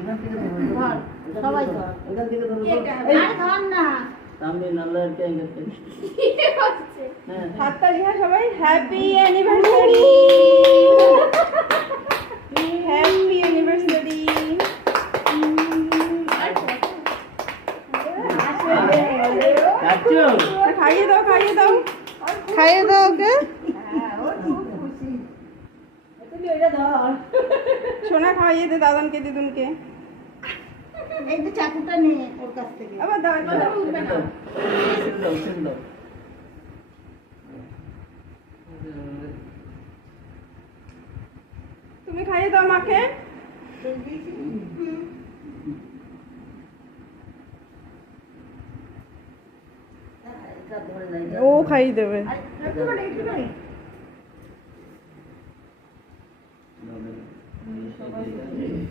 এখান থেকে ধরো, ধর, সবাই ধর। এখান থেকে ধরো। আর ধর না। তামিল আল্লাহর কে গেছে। হ্যাঁ হাততালি হ্যাঁ সবাই, হ্যাপি অ্যানিভার্সারি, হ্যাপি অ্যানিভার্সারি। কাটছো? খাইয়ে দাও, খাইয়ে দাও, খাইয়ে দাও ওকে। সোনা খাইয়ে দে দাদানকে দিদুনকে। এই যে চাকুটা নে ওর কাছ থেকে। আবার দাও, একবার দাও। ছেড়ে দাও, ছেড়ে দাও। তুমি খাইয়ে দাও মাকে। ও খাইয়ে দেবে। দাও, দাও।